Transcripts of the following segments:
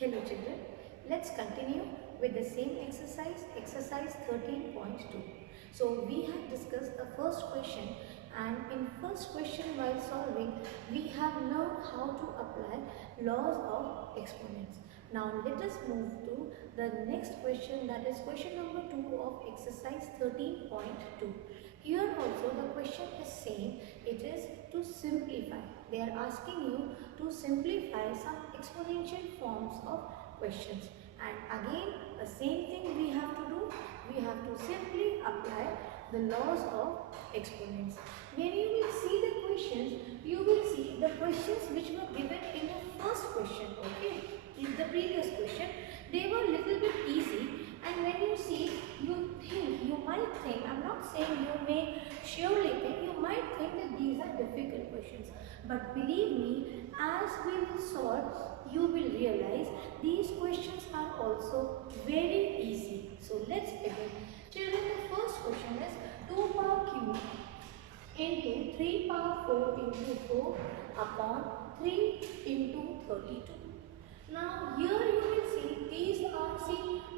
Hello children, let's continue with the same exercise 13.2. So we have discussed the first question, and in first question while solving we have learned how to apply laws of exponents. Now let us move to the next question, that is question number 2 of exercise 13.2. Here also the question is same, it is to simplify. They are asking you to simplify some exponential forms of questions, and again the same thing we have to do. We have to simply apply the laws of exponents. When you will see the questions, you will see the questions which were given in the first question, okay, in the previous question, they were little bit easy, and when you see, you might think, I'm not saying you may surely think, you might think that these are difficult questions, but believe me, as we will solve, you will realize these questions are also very easy. So let's begin. Children, the first question is 2 power cube into 3 power 4 into 4 upon 3 into 32. Now here you will see these are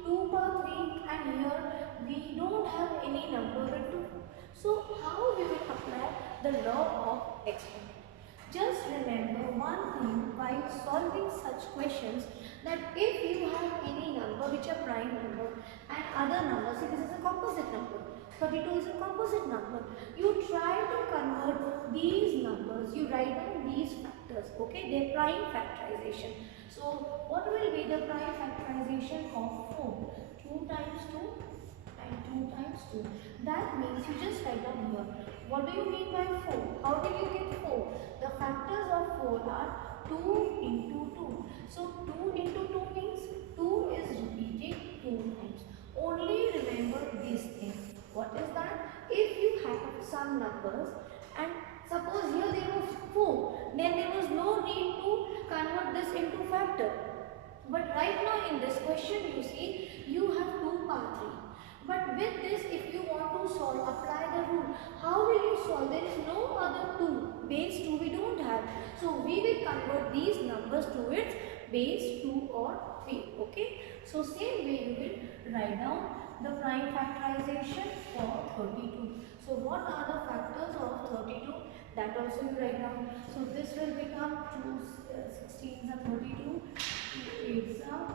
2 power 3, and here we don't have any number with 2. So how we will apply the law of exponent? Just remember one thing while solving such questions, that if you have any number which are prime number and other numbers, see this is a composite number, 32 is a composite number, you try to convert these numbers, you write down these factors, okay, their prime factorization. So what will be the prime factorization of 4? 2 times 2 and 2 times 2. That means you just write down here. What do you mean by 4? How did you get 4? The factors of 4 are 2 into 2. So 2 into 2 means 2 is repeated 2 times. Only remember this thing. What is that? If you have some numbers and suppose here there was 4, then there was no need to convert this into factor. But right now in this question you see you have 2 power 3. But with this, if you want to solve, apply the rule. How will you solve? There is no other 2. Base 2 we don't have. So we will convert these numbers to its base 2 or 3. Okay. So same way you will write down the prime factorization for 32. So what are the factors of 32? That also you write down. So this will become 2 16s are 32, 2 8s are,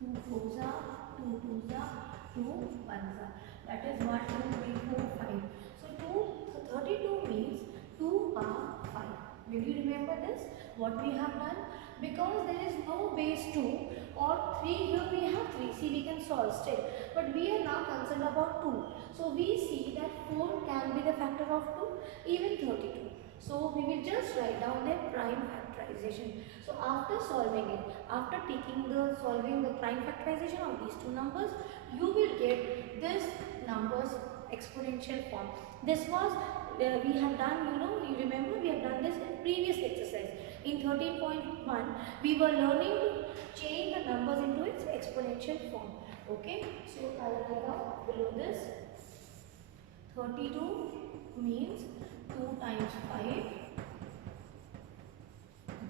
2 4s are, 2 2s are, 2 1s are. That is 1 2 3 4 5. So 32 means 2 power 5. Will you remember this? What we have done? Because there is no base 2 or 3, here we have 3. See, we can solve still. But we are now concerned about 2. So we see that 4 can be the factor of 2, even 32. So we will just write down their prime factorization. So after solving it, after solving the prime factorization of these two numbers, you will get this numbers exponential form. This was we have done, you remember we have done this in previous exercise. In 13.1 we were learning to change the numbers into its exponential form. Okay, so I will write down below this 32 means 2 times 5,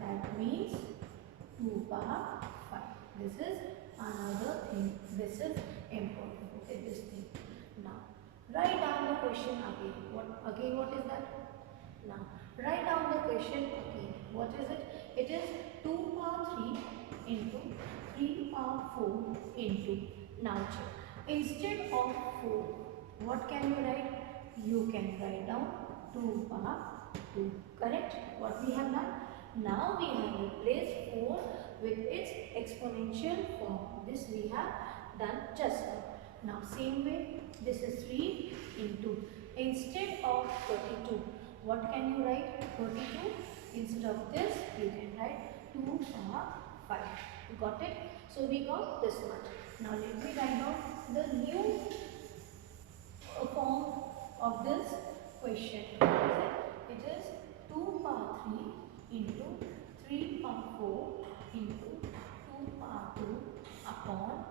that means 2 power 5. This is another thing, this is important, okay, this thing. Now write down the question again. What is that? Now write down the question again. What is it? It is 2 power 3 into 3 power 4 into, now check, instead of 4 what can you write? You can write down 2 power 2, correct? What we have done? Now we have replaced 4 with its exponential form. This we have done just now. Now same way, this is 3 into, instead of 32, what can you write? 32, instead of this you can write 2 power 5. Got it? So we got this much. Now let me write down the new form of this question. It is 2 power 3 into 3 power 4 into 2 power 2 upon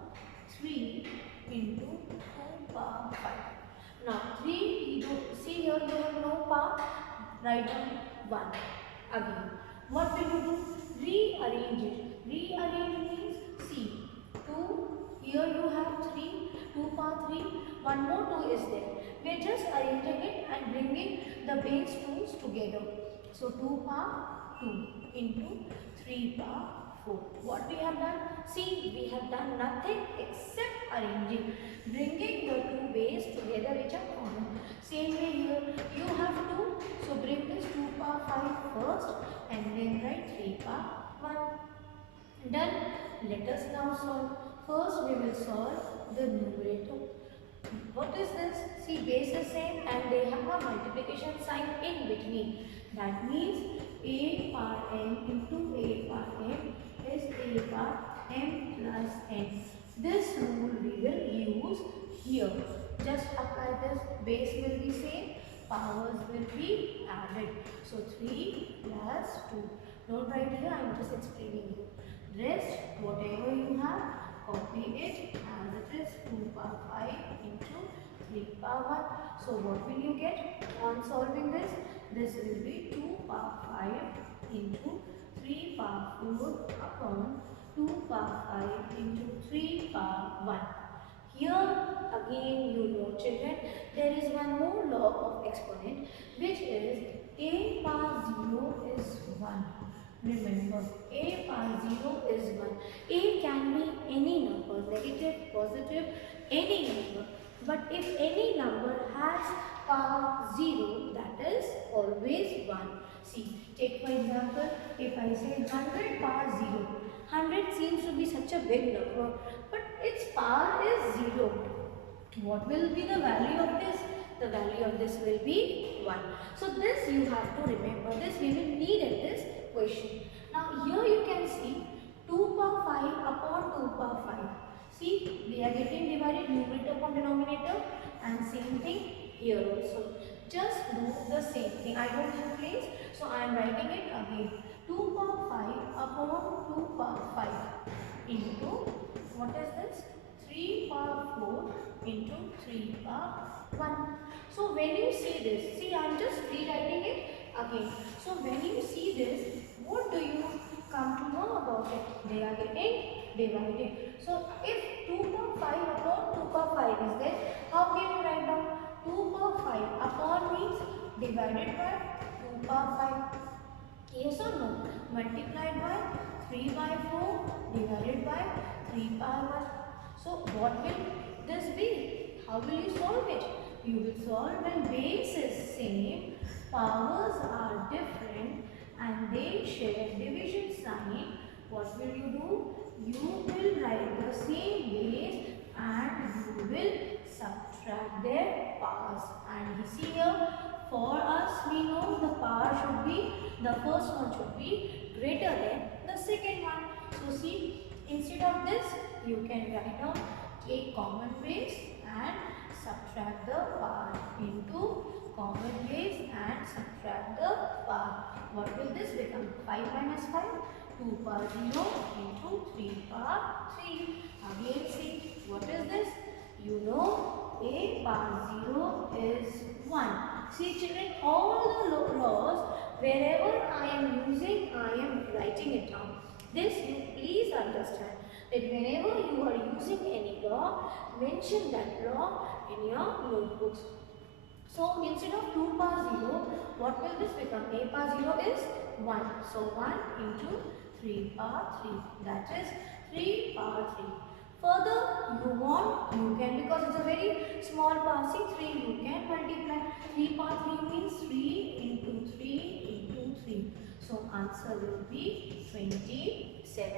3 into 2 power 5. Now 3, you don't see here you have no power, write down 1 again. What will you do? Rearrange it. Rearrange means bringing the base 2's together. So 2 power 2 into 3 power 4. What we have done? See, we have done nothing except arranging, bringing the two base together which are common. Same way here, you have to, so bring this 2 power 5 first and then write 3 power 1. Done. Let us now solve. First we will solve the numerator. What is this? See, base is same and they have a multiplication sign in between. That means a power m into a power m is a power m plus n. This rule we will use here. Just apply this. Base will be same, powers will be added. So 3 plus 2. Don't write here, I am just explaining you. Rest, whatever you have, copy it as it is. 2 power 5 into 3 power 1. So what will you get on solving this? This will be 2 power 5 into 3 power 4 upon 2 power 5 into 3 power 1. Here again you know children, there is one more law of exponent, which is a power 0 is 1. Remember, a power 0 is 1. A can be any number, negative, positive, any number. But if any number has power 0, that is always 1. See, take for example, if I say 100 power 0, 100 seems to be such a big number, but its power is 0. What will be the value of this? The value of this will be 1. So this you have to remember. This we will need in this question. Now here you can see 2 power 5 upon 2 power 5. See, they are getting divided numerator upon denominator, and same thing here also. Just do the same thing. I don't have place, so I am writing it again. 2 power 5 upon 2 power 5 into, what is this? 3 power 4 into 3 power 1. So when you see this, see, I am just rewriting it again. So when you see this, what do you come to know about it? They are getting divided. So if 2 power 5 upon 2 power 5 is there, how can you write down? 2 power 5 upon means divided by 2 power 5. Yes or no? Multiplied by 3 by 4 divided by 3 power 1. So what will this be? How will you solve it? You will solve when base is same, powers are different, and they share division sign. What will you do? You will write the same base and you will subtract their powers. And you see here, for us we know the power should be, the first one should be greater than the second one. So see, instead of this, you can write down, take common base and subtract the power into common base and subtract the power. What will this become? 5 minus 5, 2 power 0 into 3 power 3. Again see, what is this? You know, a power 0 is 1. See children, all the laws, wherever I am using, I am writing it down. This you please understand, that whenever you are using any law, mention that law in your notebooks. So instead of 2 power 0, what will this become? A power 0 is 1. So 1 into 3 power 3. That is 3 power 3. Further, you want, you can, because it's a very small power, see 3, you can multiply. 3 power 3 means 3 into 3 into 3. So answer will be 27.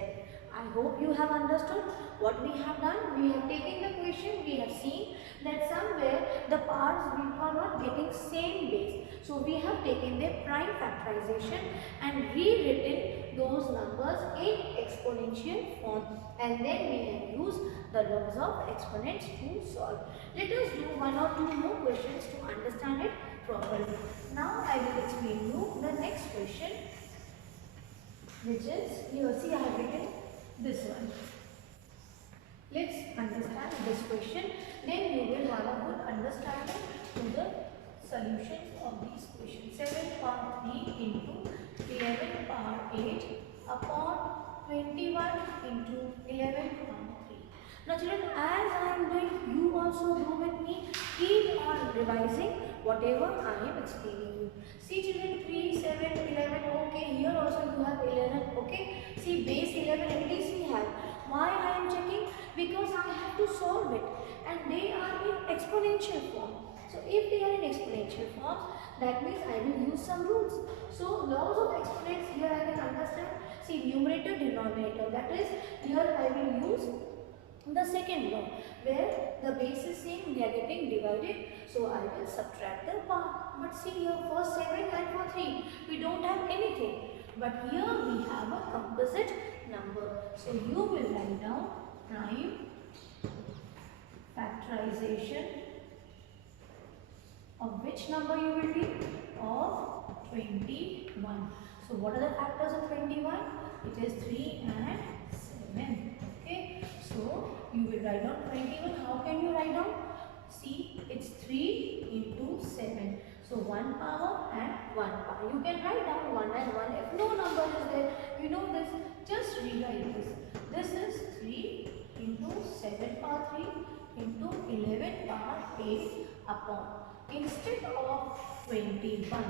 I hope you have understood what we have done. We have taken the question, we have seen that somewhere the powers we are not getting same base. So we have taken their prime factorization and rewritten those numbers in exponential form, and then we have used the laws of exponents to solve. Let us do one or two more questions to understand it properly. Now I will explain you the next question, which is, you see I have written this one. Let's understand this question, then you will have a good understanding to the solutions of these questions. 7 power 3 into 11 power 8 upon 21 into 11 power 3. Now children, as I am doing, you also do with me. Keep on revising whatever I am explaining you. See children, 3, 7, 11, okay, here also you have 11, okay. See base 11 at least we have. Why I am checking? Because I have to solve it and they are in exponential form. So if they are in exponential form, that means I will use some rules. So laws of exponents here I can understand. See numerator, denominator, that is here I will use the second law where the base is same, they are getting divided, so I will subtract the power. But see here for 7 and for 3 we don't have anything, but here we have a composite number. So you will write down prime factorization of which number you will take? Of 21. So what are the factors of 21? It is 3 and 7. Okay. So you will write down 21. How can you write down? See, it's 3 into 7. So 1 power and 1 power. You can write down 1 and 1. If no number is there, you know this, just rewrite this. This is 3 into 7 power 3 into 11 power 8 upon. Instead of 21,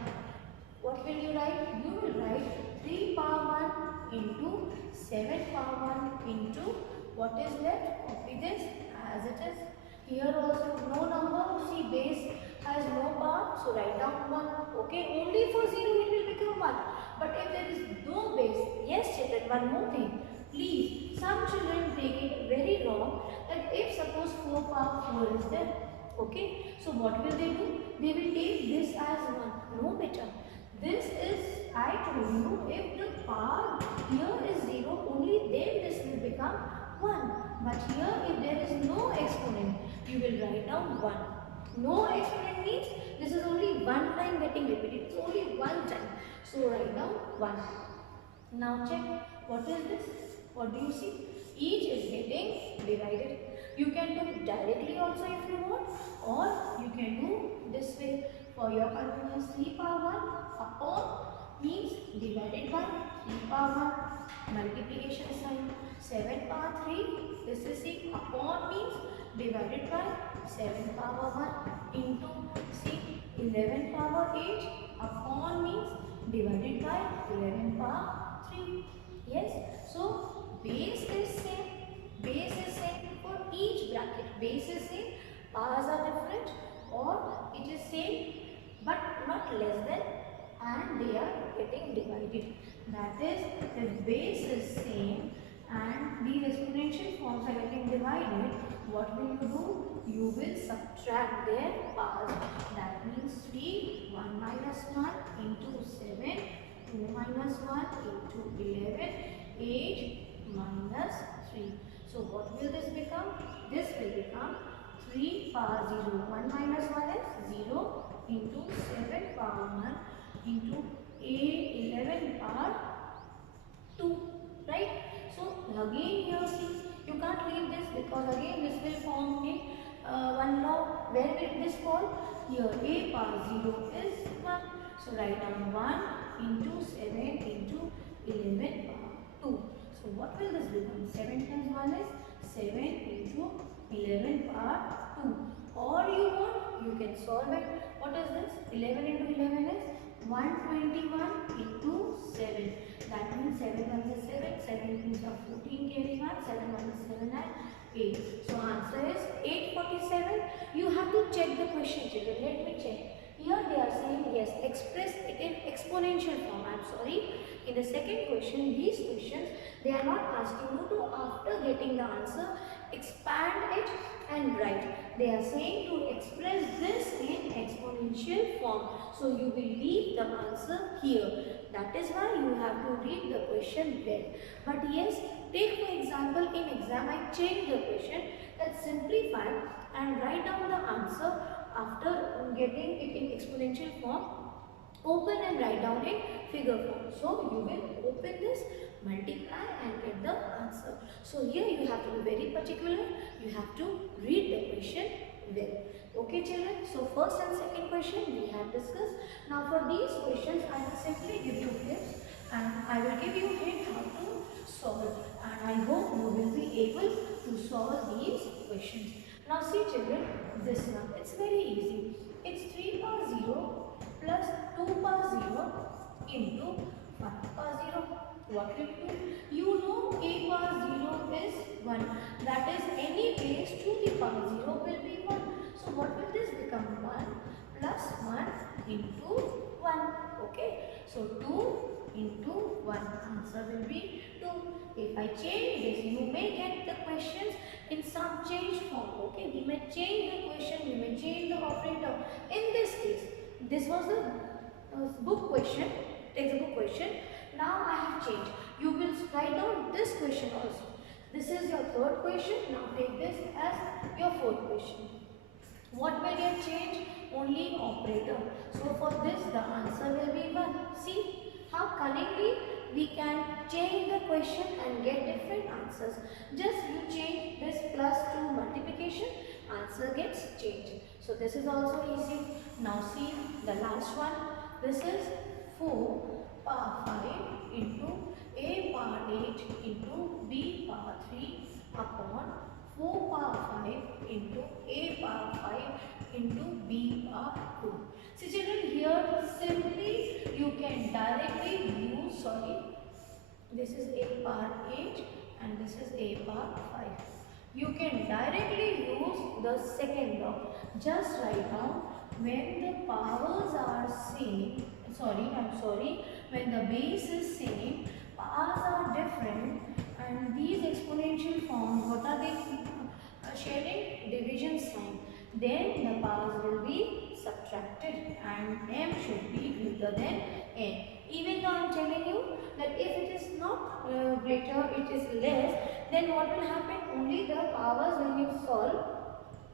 what will you write? You will write 3 power 1 into 7 power 1 into what is left? Copy this as it is. Here also no number. See base has no power, so write down 1. Okay, only for 0 it will become 1. But if there is no base, yes children, one more thing. Please, some children take it very wrong that if suppose 4 power 4 is there. Okay, so what will they do? They will take this as 1. No beta. This is, I told you, if the power here is 0, only then this will become 1. But here if there is no exponent, you will write down 1. No exponent means this is only one time getting repeated. It's only one time. So write down 1. Now check, what is this? What do you see? Each is getting divided. You can do directly also if you want, or you can do this way. For your convenience, 3 power 1 upon means divided by 3 power 1, multiplication sign. 7 power 3, this is C, upon means divided by 7 power 1 into C. 11 power 8 upon means divided by 11 power 3. Yes, so base is same. Base is same for each bracket. Base is same, powers are different, or it is same but not less than, and they are getting divided. That is, if base is same and these exponential forms are getting divided, what will you do? You will subtract their powers. That means 3, 1 minus 1 into 7, 2 minus 1 into 11, 8 minus 3. So what will this become? This will become 3 power 0. 1 minus 1 is 0 into 7 power 1 into 11 power 2. Right? So again here see, you can't leave this because again this will form in one law. Where will this fall? Here a power 0 is 1. So write down 1 into 7 into 11 power 2. So what will this become? 7 times 1 is 7 into 11 power 2. Or you want, you can solve it. What is this? 11 into 11 is 121 into 7. That means 7 1 is 7, 7 2 are 14 carry 1, 7 1 is 7 and 8. So answer is 847. You have to check the question children. Let me check. Here they are saying yes, express it in exponential form. I am sorry. In the second question, these questions, they are not asking you to, after getting the answer, expand it and write. They are saying to express this in exponential form. So you will leave the answer here. That is why you have to read the question well. But yes, take for example, in exam I change the question, that simplify and write down the answer after getting it in exponential form. Open and write down in figure form. So you will open this, multiply and get the answer. So here you have to be very particular. You have to read the question well. Okay children, so first and second question we have discussed. Now for these questions I will simply give you tips and I will give you hint how to solve, and I hope you will be able to solve these questions. Now see children, this one, it's very easy. It's 3 power into 5 power 0. What will you do? You know a power 0 is 1. That is any base to the power 0 will be 1. So what will this become? 1 plus 1 into 1. Okay. So 2 into 1. Answer will be 2. If I change this, you may get the questions in some change form. Okay. We may change the question, we may change the operator. In this case, this was the book question, textbook question. Now I have changed. You will write down this question also. This is your third question. Now take this as your fourth question. What will get changed? Only operator. So for this the answer will be 1. See how cunningly we can change the question and get different answers. Just you change this plus to multiplication, answer gets changed. So this is also easy. Now see the last one. This is 4 power 5 into a power 8 into b power 3 upon 4 power 5 into a power 5 into b power 2. See children, here simply you can directly use, this is a power 8 and this is a power 5. You can directly use the second law. Just write down when the powers are same, when the base is same, powers are different, and these exponential forms, what are they sharing? Division sign. Then the powers will be subtracted and m should be greater than n. Even though I am telling you that if it is not greater, it is less, then what will happen? Only the powers when you solve,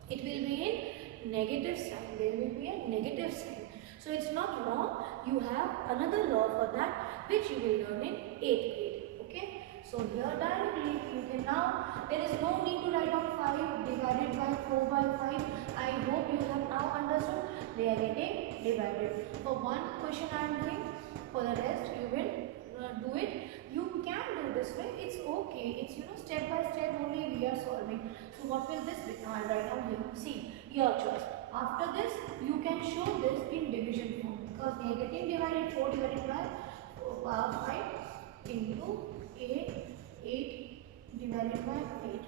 it will be in negative sign. There will be a negative sign. So it's not wrong. You have another law for that which you will learn in 8th grade. Okay. So here directly you can now, there is no need to write down 5 divided by 4 by 5. I hope you have now understood. They are getting divided. For one question I am doing, for the rest you will do it. You can do this way. It's okay. It's step by step only we are solving. So what will this become? I'll write down here. See, your choice. After this, you can show this in division form because they are getting divided. 4 divided by 4 power 5 into 8 divided by 8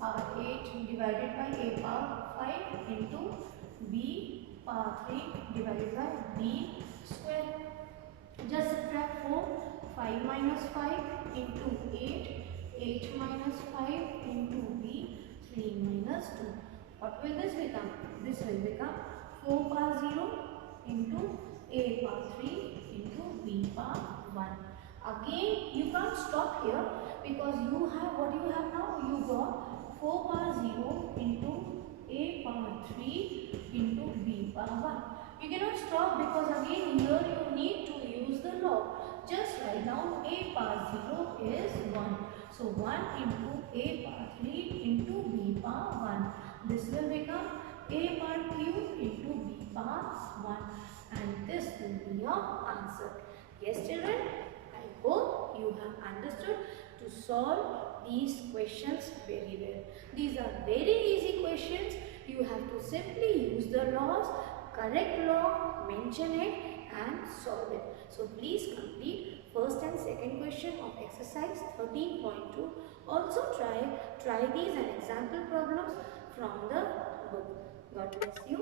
power 8 divided by a power 5 into b power 3 divided by b square. Just subtract 4. 5 minus 5 into 8. 8 minus 5 into b. 3 minus 2. What will this become? This will become 4 power 0 into a power 3 into b power 1. Again, you can't stop here because you have, what you have now? You got 4 power 0 into a power 3 into b power 1. You cannot stop because again here you need to use the law. Just write down a power 0 is 1. So 1 into a power 3 into b power 1. This will become a power cube into b power 1. And this will be your answer. Yes children, I hope you have understood to solve these questions very well. These are very easy questions. You have to simply use the laws, correct law, mention it and solve it. So please complete first and second question of exercise 13.2. Also try these and example problems from the book. God bless you.